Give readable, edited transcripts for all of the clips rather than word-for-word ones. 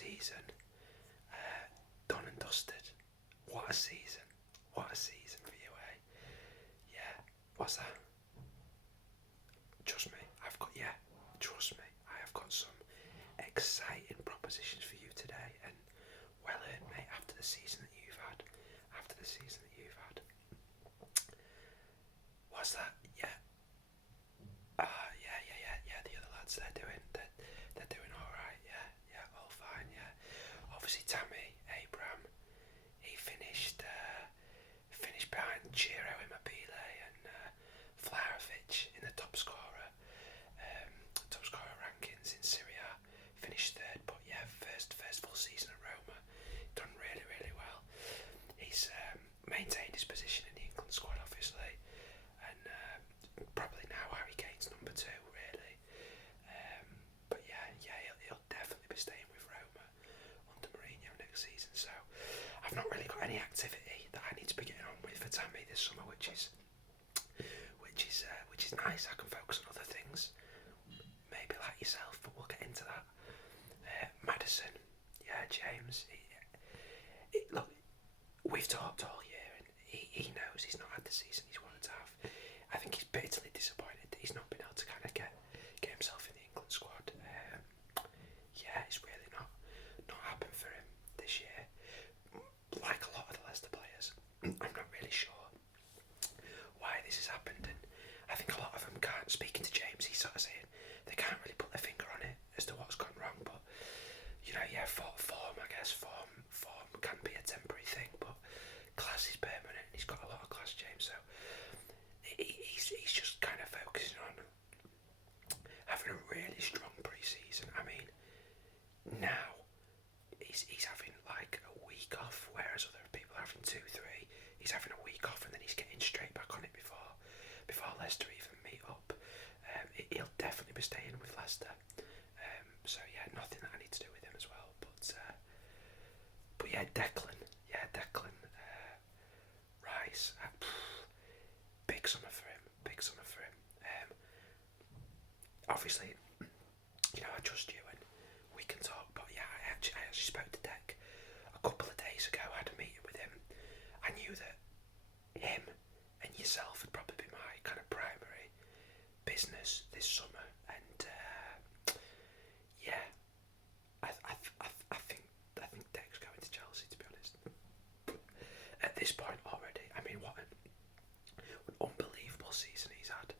season. Done and dusted. What a season. What a season for you, eh? Yeah. What's that? Trust me, trust me, I have got some exciting propositions for you today, and well earned, mate, after the season that you've had. What's that? Yeah. Yeah, the other lads, they're doing alright, yeah, all fine, yeah. Obviously Tammy, Abraham, he finished behind Ciro Immobile and Vlahovic in the top scorer rankings in Serie A. Finished third, but yeah, first full season at Roma. Done really, really well. He's maintained his position in the England squad, obviously, and probably now Harry Kane's number 2, really. But yeah, he'll definitely be staying with Roma under Mourinho next season. So I've not really got any activity that I need to be getting on with for Tammy this summer, which is nice. I can focus on other things, maybe like yourself, but we'll get into that. Maddison, yeah, James. Look, we've talked all year, and he knows he's not had the season he's wanted to have. I think he's bitterly disappointed that he's not been able to kind of get himself in the England squad. Yeah, it's really not happened for him this year. Like a lot of the Leicester players, I'm not really sure why this has happened, and I think a lot of them can't. Speaking to James, he's sort of saying they can't really put their finger on it as to what's gone wrong, but yeah, form, I guess, form can be a temporary thing, but class is permanent, and he's got a lot of class, James, so he's just kind of focusing on having a really strong pre-season. I mean, now he's having like a week off, whereas other people are having 2-3. He's having a week off, and then he's getting straight back on it before Leicester even meet up. He'll definitely be staying with Leicester. So yeah, nothing that I need to do with him as well. But yeah, Declan Rice. Big summer for him. Obviously, I trust you and we can talk. But yeah, I actually spoke to Dec a couple of days ago. I had a meeting with him. I knew that him and yourself would probably be my kind of primary business this summer, and yeah, I think Dec's going to Chelsea, to be honest. At this point already, I mean, what an unbelievable season he's had.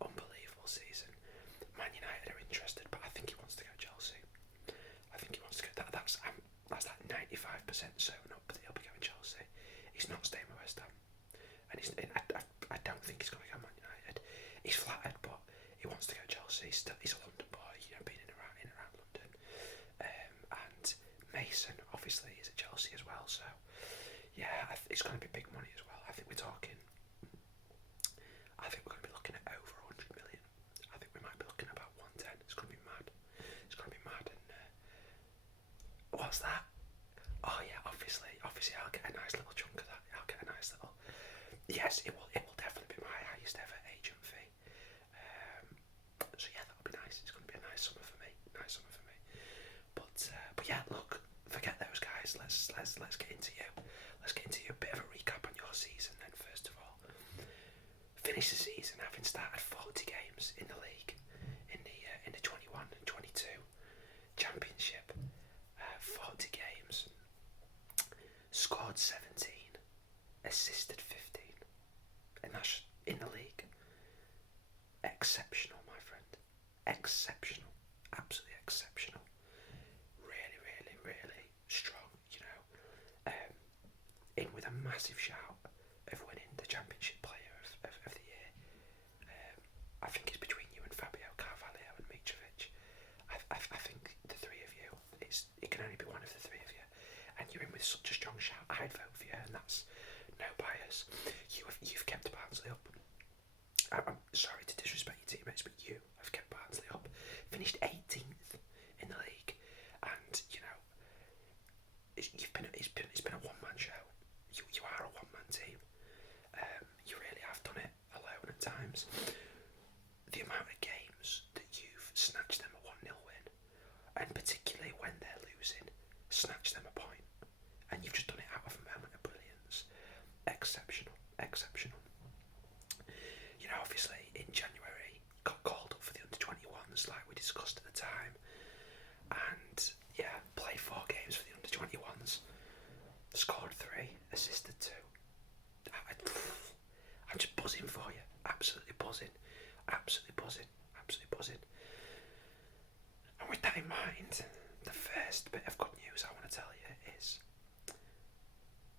Unbelievable season. Man United are interested, but I think he wants to go Chelsea. I think he wants to go. That's like 95% certain up that he'll be going Chelsea. He's not staying with West Ham, and I don't think he's going to go Man United. He's flattered, but he wants to go Chelsea. He's a London boy, being in and around London. And Mason obviously is at Chelsea as well. So yeah, it's going to be big money as well. I think we're going to be looking at over 100 million. I think we might be looking at about 110. It's going to be mad. And what's that? Oh yeah, obviously I'll get a nice little chunk of that. Yes, it will definitely be my highest ever agent fee. So yeah, that'll be nice. It's going to be a nice summer for me. But yeah, look, forget those guys. Let's get into you. Let's get into you. A bit of a recap on your season then. First of all, finish the season having started 40 games in the league in the 21-22 championship. 40 games, scored 17, assisted 15, and that's in the league. Exceptional, my friend. Exceptional. Absolutely exceptional. Really, really, really strong, in with a massive shout of winning the championship player of the year. I think it's between you and Fabio Carvalho and Mitrovic. I think the three of you, it can only be one of the three of you, and you're in with such a strong shout. I'd vote for you, and that's no bias. You've kept Barnsley up. I'm sorry to disrespect your teammates, but you have kept Barnsley up. Finished 18th in the league, and it's been a one-man show. You are a one-man team. You really have done it alone at times. The amount of games that you've snatched them a 1-0 win, and particularly when they're and you've just done it out of a moment of brilliance. Exceptional, exceptional. You know, obviously in January, got called up for the under-21s like we discussed at the time, and yeah, played 4 games for the under-21s, scored 3, assisted 2. I'm just buzzing for you, absolutely buzzing, absolutely buzzing, absolutely buzzing. And with that in mind, the first bit of good news I want to tell you is,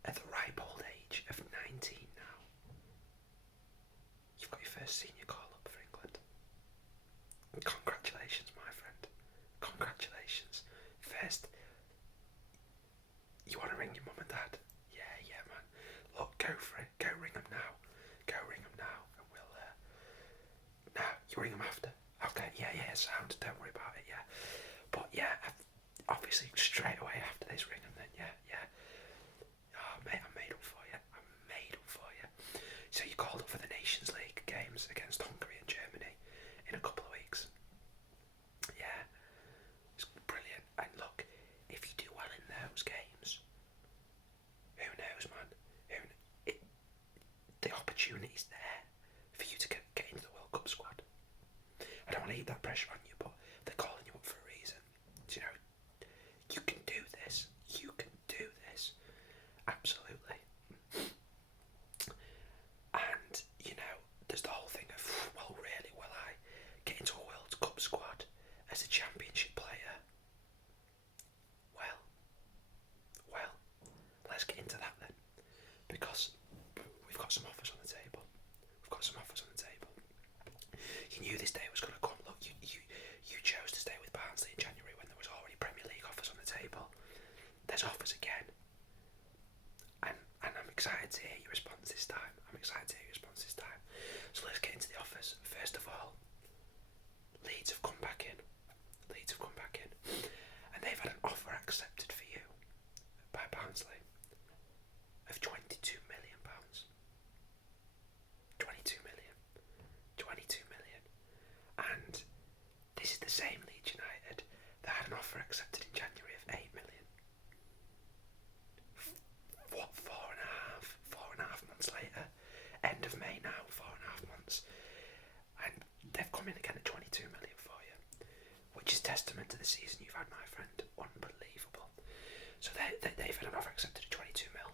at the ripe old age of 19 now, you've got your first senior call-up for England. Congratulations, my friend. Congratulations. First, you want to ring your mum and dad? Yeah, man. Look, go for it. Go ring them now. Go ring them now. And we'll, no, you ring them after. Okay, yeah, sound. Don't worry about it, yeah. But yeah, obviously straight away after this, ring them then, yeah. Oh, mate, I'm made up for you. I'm made up for you. So you called up for the Nations League games against Hungary and Germany in a couple of weeks. Yeah, it's brilliant. And look, if you do well in those games, who knows, man? The opportunity's there for you to get into the World Cup squad. I don't want to heap that pressure on you, but they're calling you up for a reason. You know, you can do this. You can do this. Absolutely. And, you know, there's the whole thing of, well, really, will I get into a World Cup squad as a championship player? Well, let's get into that then. Because we've got some offers on the table. You knew this day was going to come. Look, you chose to stay with Barnsley in January when there was already Premier League offers on the table. There's offers again. And I'm excited to hear your response this time. So let's get into the offers. First of all, Leeds have come back in. And they've had an offer accepted for you by Barnsley of £22 million. 22 million. And this is the same Leeds United that had an offer accepted in January of 8 million. What, 4.5 months later? End of May now, 4.5 months. And they've come in again at 22 million for you, which is testament to the season you've had, my friend. Unbelievable. So they've had an offer accepted at 22 mil.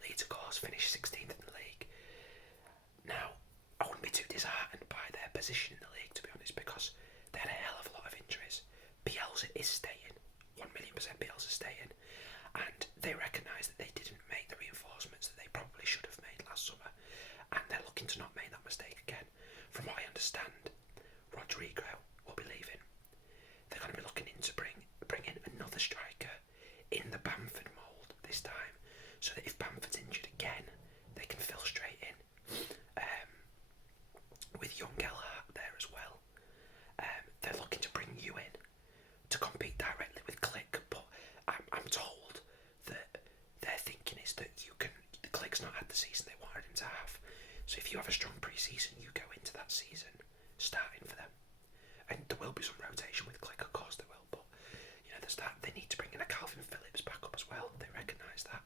Leeds, of course, finished 16th in the league. Now, I wouldn't be too disheartened by their position in the league, to be honest, because they had a hell of a lot of injuries. Bielsa is staying, 1,000,000% Bielsa staying, and they recognise that they didn't make the reinforcements that they probably should have made last summer, and they're looking to not make that mistake again. From what I understand, Rodrigo will be leaving. They're going to be looking into bring in another striker in the Bamford mould this time, so that if Bamford's injured again, they can fill straight in. With young Gelhardt there as well. They're looking to bring you in to compete directly with Click, but I'm told that their thinking is that the Click's not had the season they wanted him to have. So if you have a strong pre-season, you go into that season starting for them. And there will be some rotation with Click, of course there will, but you know, there's that. They need to bring in a Calvin Phillips back up as well. They recognise that.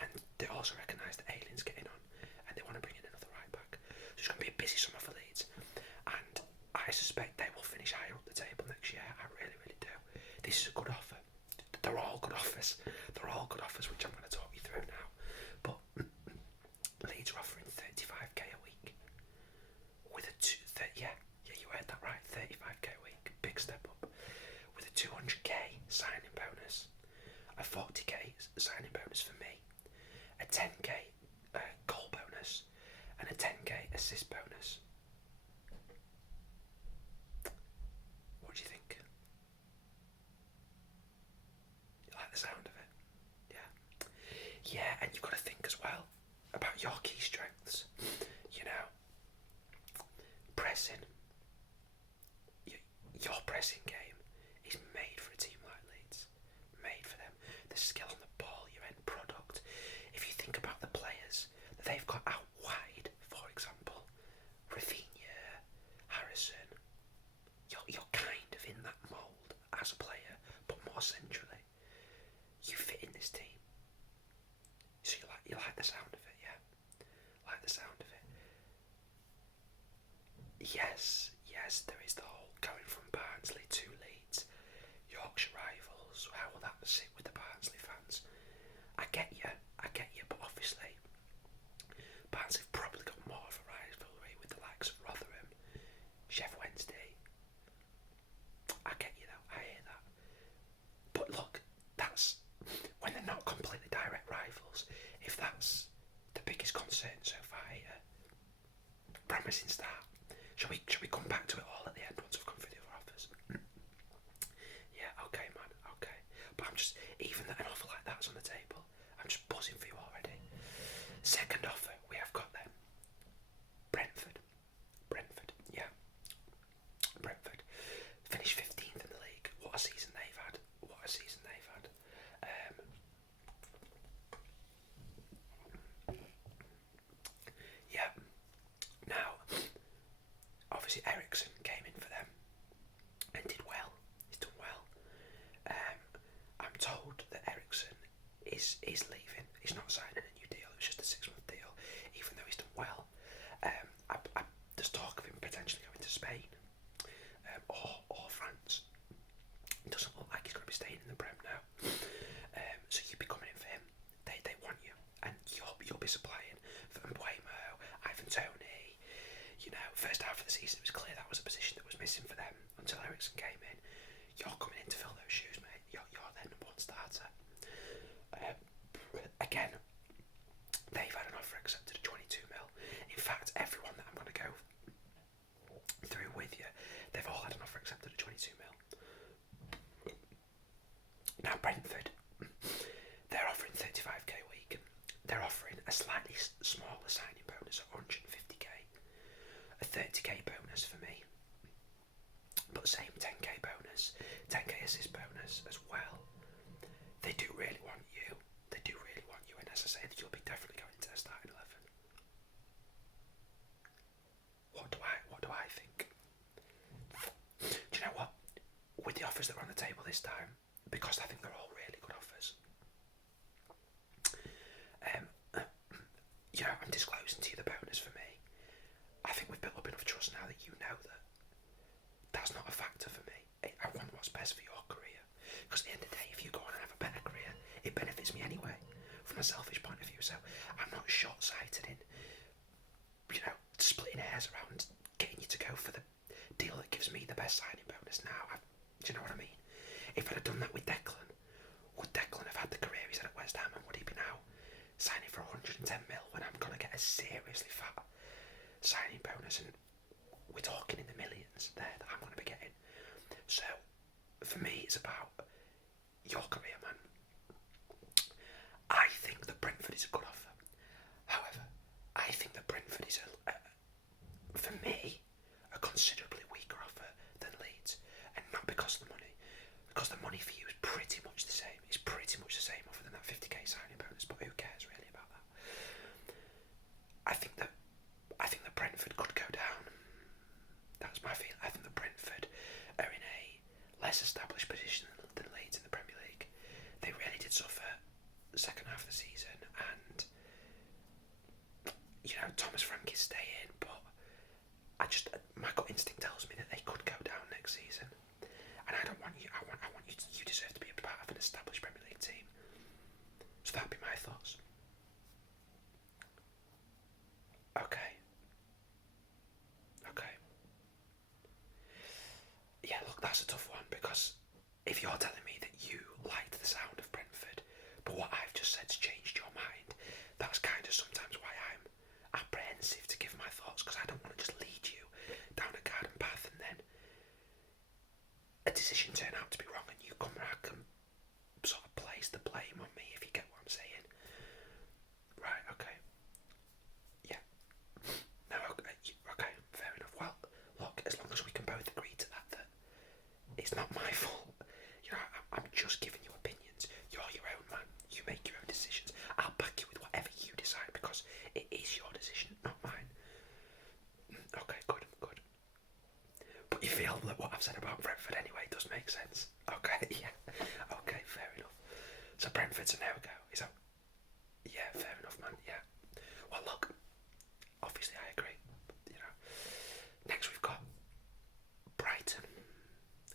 And they also recognise that Aylin's getting on, and they want to bring in another right back. So it's going to be a busy summer for Leeds, and I suspect they will finish higher up the table next year. I really, really do. This is a good offer. They're all good offers. Which I'm going to talk you through now. But Leeds are offering 35k a week with a yeah, you heard that right, 35k a week, big step up, with a 200k signing bonus, a 40k signing bonus for me, a 10k goal bonus, and a 10k assist bonus. What do you think? You like the sound of it? Yeah, and you've got to think as well about your key strengths. You know, pressing. Your pressing game is made for a team like Leeds. Made for them. The skill on the ball, your end product. If you think about the players that they've got out wide, for example, Rafinha, Harrison, you're kind of in that mould as a player, but more centrally. You fit in this team. the sound of it, yeah. Like the sound of it. Yes, there is the whole going from Barnsley to Leeds, Yorkshire rivals. How will that sit with the Barnsley fans? I get you, but obviously Barnsley have probably got more of a rivalry with the likes of Rotherham, Sheffield Wednesday. I get you though, I hear that. But look, that's when they're not completely direct rivals. If that's the biggest concern so far here, promising start. Shall we come back to it all at the end once we've gone through the other offers? Yeah, okay, man, okay. But I'm just, even that an offer like that's on the table, I'm just buzzing for you already. Second offer we have got then. Brentford, yeah. Brentford. Finished 15th in the league. What a season they've had. Yeah. Now, obviously Ericsson came in for them and did well. He's done well. I'm told that Ericsson is leaving. He's not signing a new deal. It was just a 6-month deal, even though he's done well. There's talk of him potentially going to Spain or France. It doesn't look like he's going to be staying in the Prem now. So you'd be coming in for him. They want you, and you'll be supplying for Mbuemo, Ivan Toney. You know, first half of the season it was clear that was a position that was missing for them until Ericsson came in. You're coming in to fill those shoes, mate. You're their number one starter. Again, they've had an offer accepted at 22 mil. In fact, everyone that I'm going to go through with you, they've all had an offer accepted at 22 mil. Now Brentford, they're offering 35k a week. They're offering a slightly smaller signing bonus at 150k, a 30k bonus for me, but same 10k bonus, 10k assist bonus as well. They do really want you. And as I say, you'll be definitely going into the starting 11. What do I think? Do you know what? With the offers that are on the table this time, because I think they're all really good offers. I'm disclosing to you the bonus for me. I think we've built up enough trust now that you know that that's not a factor for me. I want what's best for your career. Because at the end of the day, if you go on and have a better career, it benefits me anyway, from a selfish point of view. So I'm not short-sighted in, splitting hairs around getting you to go for the deal that gives me the best signing bonus now. Do you know what I mean? If I'd have done that with Declan, would Declan have had the career he's had at West Ham, and would he be now signing for 110 mil when I'm going to get a seriously fat signing bonus, and we're talking in the millions there that I'm going to be getting? So for me, it's about your career, man. I think that Brentford is a good offer. However, I think that Brentford is for me, a considerably weaker offer than Leeds, and not because of the money, because the money for you is pretty much the same. It's pretty much the same offer than that 50k signing bonus, but who cares really about that? I think that Brentford could go down. That's my feeling. I think that Brentford are in a less established position than Leeds in the Premier League. They really did suffer the second half of the season, and Thomas Frank is staying, but my gut instinct tells me that they could go down next season, and I don't want you. I want you. You deserve to be a part of an established Premier League team. So that'd be my thoughts. Okay. Yeah, look, that's a tough one, because if you're telling me that you liked the sound of Brentford, but what I've just said's changed your mind, that's kind of sometimes why I'm apprehensive to give my thoughts, because I don't want to just lead you down a garden path and then a decision turn out to be wrong and you come back and sort of place the blame on me, if you get what I'm saying. Right, okay. Yeah. No, okay, fair enough. Well, look, as long as we can both agree to that it's not my fault. I'm just giving you opinions. You're your own man. You make your own decisions. I'll back you with whatever you decide, because it is your decision, not mine. Okay, good. But you feel that what I've said about Brentford anyway does make sense. Okay, yeah. Okay, fair enough. So Brentford's a no-go. Is that? Yeah, fair enough, man. Yeah. Well, look, obviously I agree. You know. Next we've got Brighton.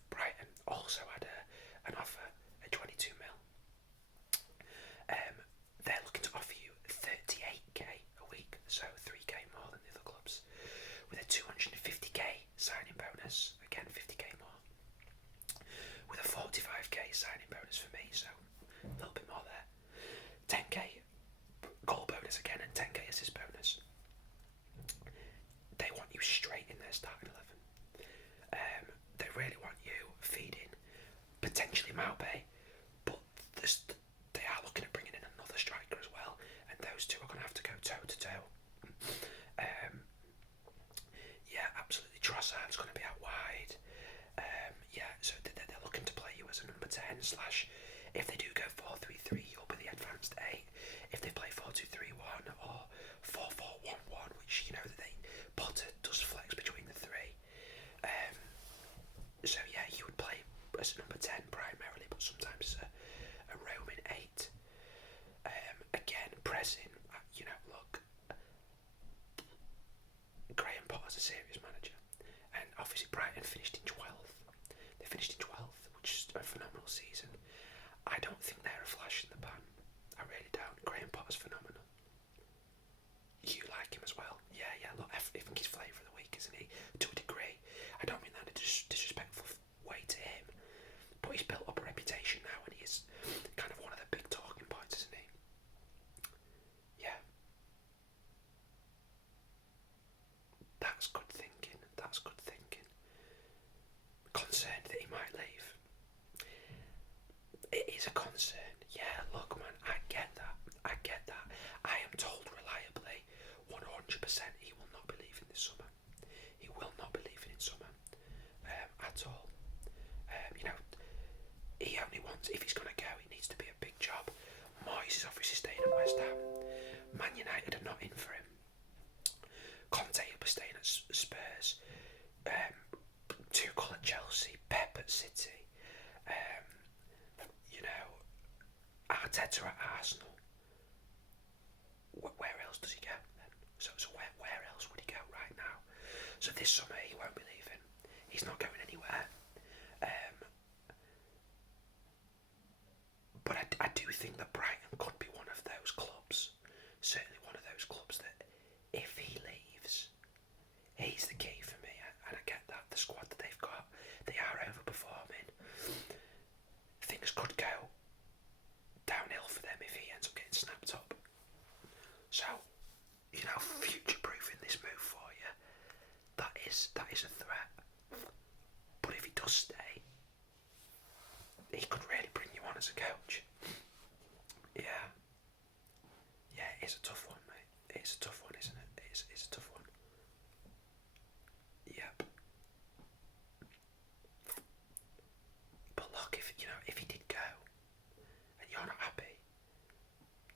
Brighton also had an offer at 22 mil. They're looking to offer you 38k a week, so 3k more than the other clubs, with a 250k signing bonus. Again, 50k more. With a 45k signing bonus for me, so a little bit more there. 10k goal bonus again, and 10k assist bonus. They want you straight in their starting 11. They really want you feeding potentially Maupay, but they are looking at bringing in another striker as well, and those two are going to have to go toe to toe. Yeah, absolutely. Trossard's going to be out wide. Yeah, so they're looking to play you as a number 10 slash. If they do go 4-3-3, you'll be the advanced 8. If they play 4-2-3-1 or 4-4-1-1, which you know Potter does flex between the three. So yeah, you would play as a number 10 primarily, but sometimes a roaming 8. Again, pressing. You know, look, Graham Potter's a serious manager, and obviously Brighton finished in 12th. They finished in 12th, which is a phenomenal season. I don't think they're a flash in the pan. I really don't. Graham Potter's phenomenal. You like him as well? Yeah. Look, I think he's flavour of the week, isn't he? To a degree. I don't mean that in a disrespectful way to him, but he's built up a reputation now, and he's kind of one of the big talking points, isn't he? Yeah. That's good thinking. Concerned that he might leave. It is a concern. Yeah, look, man, I get that. I am told reliably, 100%, he will not be leaving this summer. He will not be leaving in summer at all. You know, he only wants, if he's going to go, it needs to be a big job. Moyes is obviously staying at West Ham. Man United are not in for him. Conte will be staying at Spurs. Tuchel at Chelsea. Pep at City. You know, Arteta at Arsenal. Where else does he go then? So where else would he go right now? So this summer he won't be leaving. He's not going anywhere. But I do think that Brighton could be one of those clubs. Certainly one of those clubs that if he leaves, he's the key for me. And I get that. The squad that they've got, they are overperforming. Things could go downhill for them if he ends up getting snapped up. So, you know, future-proofing this move for you, that is a threat. But if he does stay, he could really bring you on as a coach. Yeah, it's a tough one, mate. It's a tough one, isn't it? It's a tough one. Yep. But look, if he did go, and you're not happy,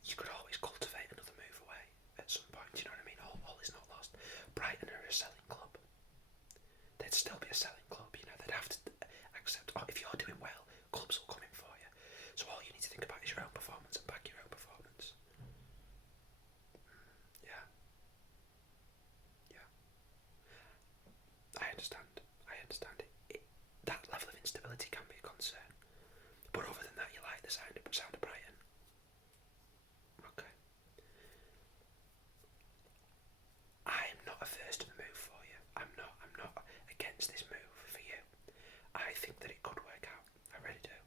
you could always cultivate another move away at some point. Do you know what I mean? All is not lost. Brighton are a selling club. They'd still be a selling club. You know, they'd have to accept. Oh, if you're doing well, clubs will come in for you. So all you need to think about is your own performance and back your own performance. Yeah. I understand. That level of instability can be a concern. But other than that, you like the sound of Brighton. Okay. I am not averse to the move for you. I'm not against this move for you. I think that it could work out. I really do.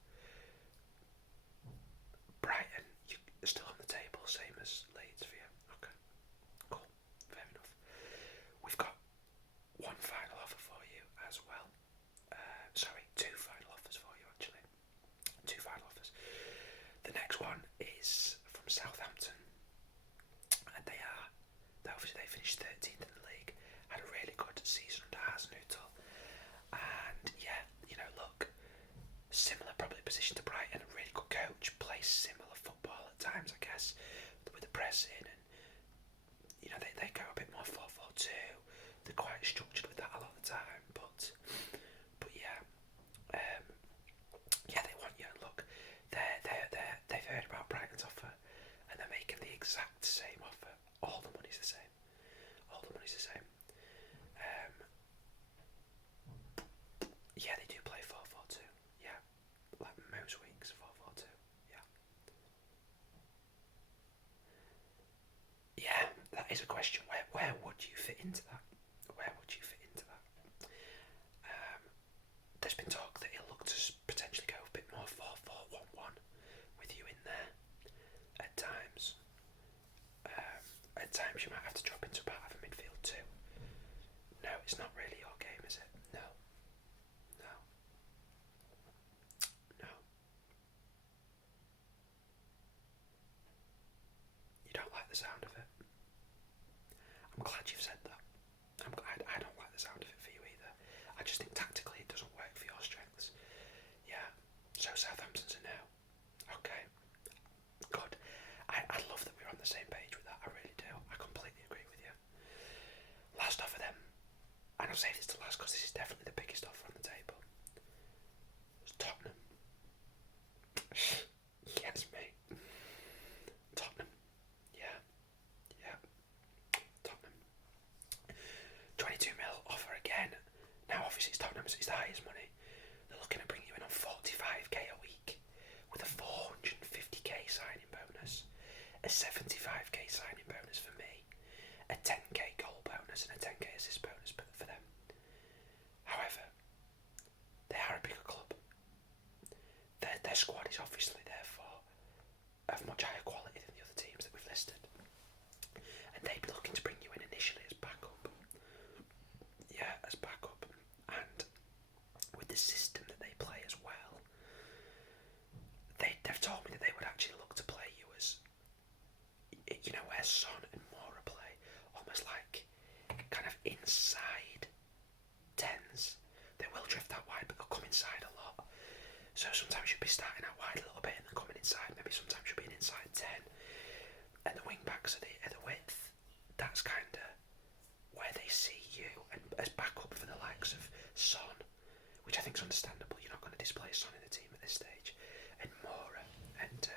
Brighton, you're still on the table, same as Leeds for you. Okay. Cool. Fair enough. We've got one final offer for you as well. Two final offers for you actually. Two final offers. The next one is from Southampton, and they finished 13th in the league. Had a really good season under Hasenhüttl, and yeah, you know, look, similar probably position to Brighton. A really good coach, plays similar football at times, I guess, with the pressing, and you know they go a bit more 4-4-2. They're quite structured with that a lot of the time, but yeah, they want you. And look, they've heard about Brighton's offer, and they're making the is a question. Where would you fit into that? Where would you fit into that? There's been talk that he'll look to potentially go a bit more 4-4-1-1 with you in there at times. At times you might have to drop into part of a midfield too. No, it's not really your game, is it? No. No. No. You don't like the sound of it. I'm glad you've said that. I don't like the sound of it for you either. I just think tactically it doesn't work for your strengths. Yeah. So Southampton's a no. Okay. Good. I love that we're on the same page with that. I really do. I completely agree with you. Last offer then, and I'll save this to last because this is definitely the biggest offer on the table. It's Tottenham. Yes, mate. Tottenham. Yeah. Yeah. Tottenham. 22 mil offer again. Now obviously it's Tottenham, so it's the highest money. They're looking to bring you in on 45k a week with a 450k signing bonus, a 75k signing bonus for me, a 10k goal bonus and a 10k assist bonus for them. However, they are a bigger club. Their squad is obviously therefore of much higher quality than the other teams that we've listed. And they'd be looking to bring you in initially as backup. Yeah, as backup. And with the system that they play as well, they've told me that they would actually look to play you as, you know, where Son and Moura play, almost like kind of inside tens. They will drift out wide, but they'll come inside a lot. So sometimes you'll be starting out wide a little bit and then coming inside. Maybe sometimes you'll be an inside 10. And the wing backs are the width. That's kind of where they see you and as backup for the likes of Son, which I think is understandable. You're not going to display Son in the team at this stage. And Moura and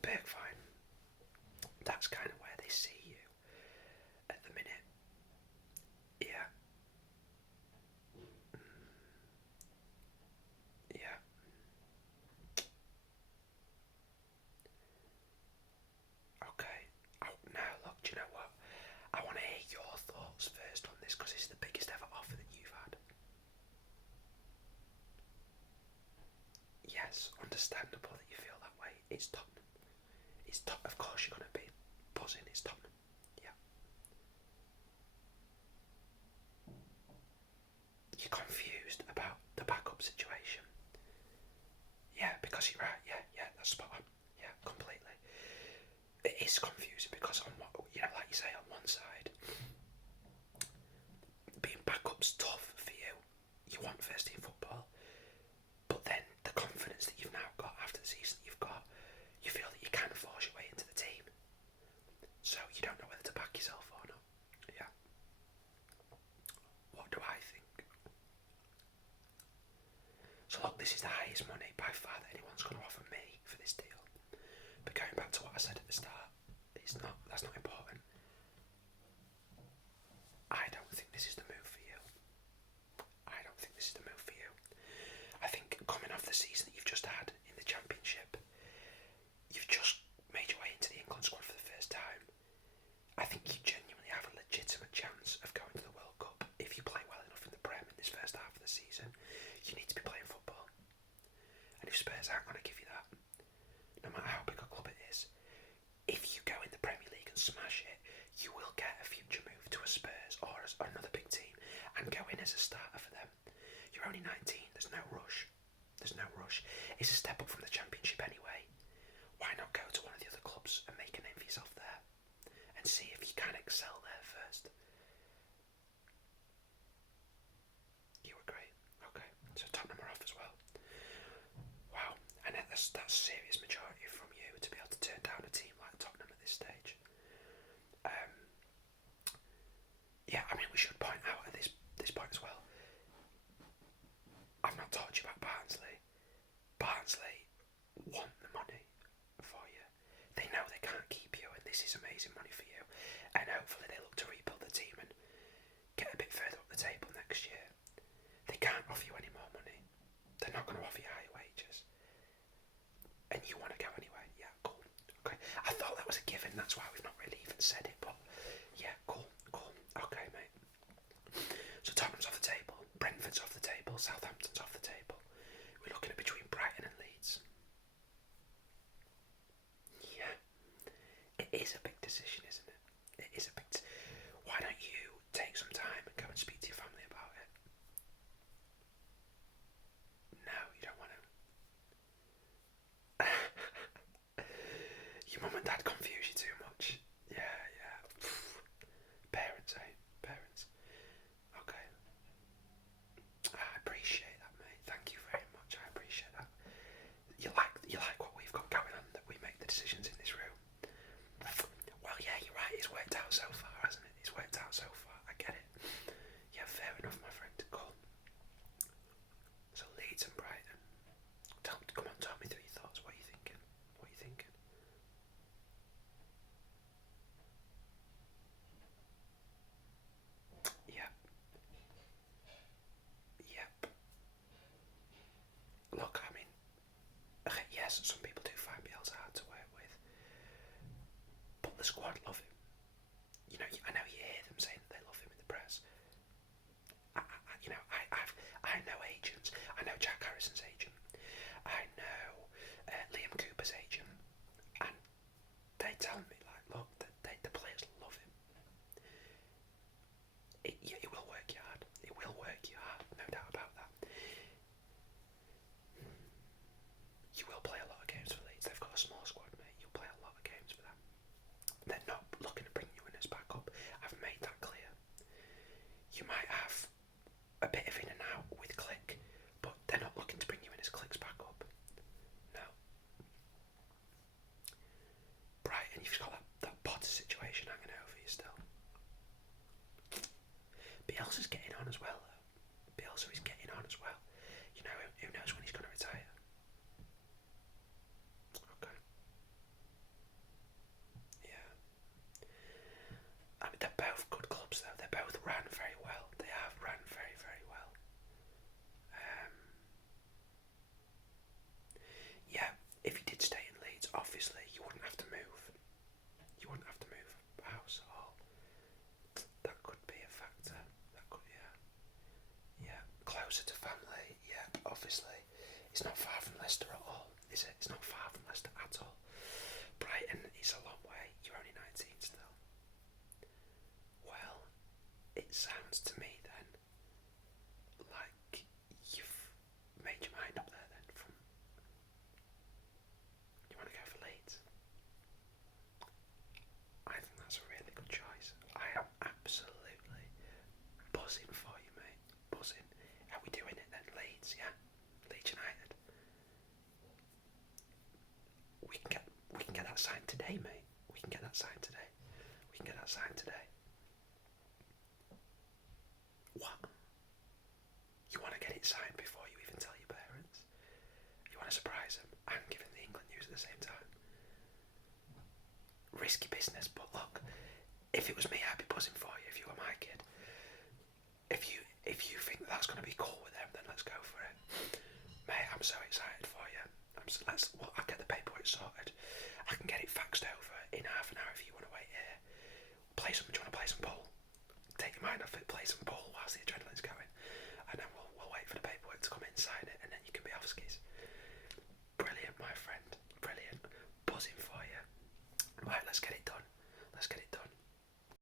Bergwijn. That's kind of where they see you at the minute. Yeah. Yeah. Okay. Now look, do you know what? I want to hear your thoughts first on this because it's the biggest ever offer that you've had. Yes, understandable that you feel that way. It's Tottenham. Of course you're going to be buzzing. It's Tottenham. Yeah. You're confused about the backup situation. Yeah, because you're right. Yeah, that's spot on. Yeah, completely. It is confusing because on what, you know, like you say, on one side, being backup's tough for you. You want first team football, but then the confidence that you've now got after the season that you've got, you feel that you can force your way into the team. So you don't know whether to back yourself or not. Yeah. What do I think? So look, this is the highest money by far that anyone's going to offer me for this deal. But going back to what I said at the start, that's not important. I don't think this is the move for you. I don't think this is the move for you. I think coming off the season that you've just had in the Championship, you've just made your way into the England squad for the first time. I think you genuinely have a legitimate chance of going to the World Cup if you play well enough in the Prem in this first half of the season. You need to be playing football. And if Spurs aren't going to give you that, no matter how big a club it is, if you go in the Premier League and smash it, you will get a future move to a Spurs or another big team and go in as a starter for them. You're only 19, there's no rush. It's a step up from the Championship anyway. Why not go to one of the other clubs and make a name for yourself there and see if you can excel there first? You agree? Okay, so Tottenham are off as well. Wow, and that's serious majority from you to be able to turn down a team like Tottenham at this stage. Yeah, I mean, we should point out at this point as well, I've not talked to you about Barnsley. Barnsley want the money for you. They know they can't keep you, and this is amazing money for you. And hopefully they look to rebuild the team and get a bit further up the table next year. They can't offer you any more money. They're not going to offer you higher wages. And you want to go anyway. Yeah, cool. Okay. I thought that was a given. That's why we've not really even said it, but Yeah, cool. Okay, mate. So Tottenham's off the table, Brentford's off the table, Southampton's off the table. We're looking at between Brighton and Leeds. Yeah, it is a big decision, isn't it? It is a big. Why don't you take some time and go and speak to your family about it? No, you don't want to. Your mum and dad confuse you too much. Yeah. Parents, eh? Parents. Okay. I appreciate that, mate. Thank you very much. I appreciate that. You like what we've got going on, that we make the decisions in this room. Well, yeah, you're right. It's worked out so far, hasn't it? It's worked out so far. I get it. Yeah, fair enough, my friend. Cool. So Leeds and Brighton. Come on, tell me through your thoughts. What are you thinking? Yep. Look, I mean, yes, some people do find Bielsa hard to work with, but the squad love him. You know, I know you hear them saying that they love him in the press. I know agents. I know Jack Harrison's agent. I know Liam Cooper's agent, and they tell me, like, look, the players love him. It will work you hard. It will work you hard, no doubt about that. You will play a lot of games for Leeds. They've got a small squad, mate. You'll play a lot of games for them. They're not looking to bring you in as backup. I've made that clear. You might have a bit of in and out with Click, but they're not looking to bring you in as Click's backup. No. Brighton, you've got that Potter situation hanging over you still. Bielsa's getting on as well, though. Bielsa is getting on as well. You know, who knows when he's going to retire? Okay. Yeah. I mean, they're both good clubs, though. They both ran very well. They have ran very, very well. Yeah, if you did stay in Leeds, obviously you wouldn't have to move. You wouldn't have to move house at all. That could be a factor. That could, yeah. Closer to family. Yeah, obviously. It's not far from Leicester at all, is it? It's not far from Leicester at all. Brighton is a long way. You're only 19 still. Well, it sounds to me then like you've made your mind up there then. You want to go for Leeds? I think that's a really good choice. I am absolutely buzzing for you, mate. Buzzing. Are we doing it then? Leeds, yeah? Leeds United. We can get that signed today, mate. We can get that signed today. What? You want to get it signed before you even tell your parents? You want to surprise them and give them the England news at the same time? Risky business, but look, if it was me, I'd be buzzing for you. If you were my kid, if you think that's going to be cool with them, then let's go for it, mate. I'm so excited for you. I'll get the paperwork sorted. I can get it faxed over in half an hour if you want to wait here. Do you want to play some pool? Take your mind off it. Play some pool whilst the adrenaline's going, and then we'll wait for the paperwork to come in, sign it, and then you can be off skis. Brilliant, my friend. Brilliant. Buzzing for you. Right, let's get it done.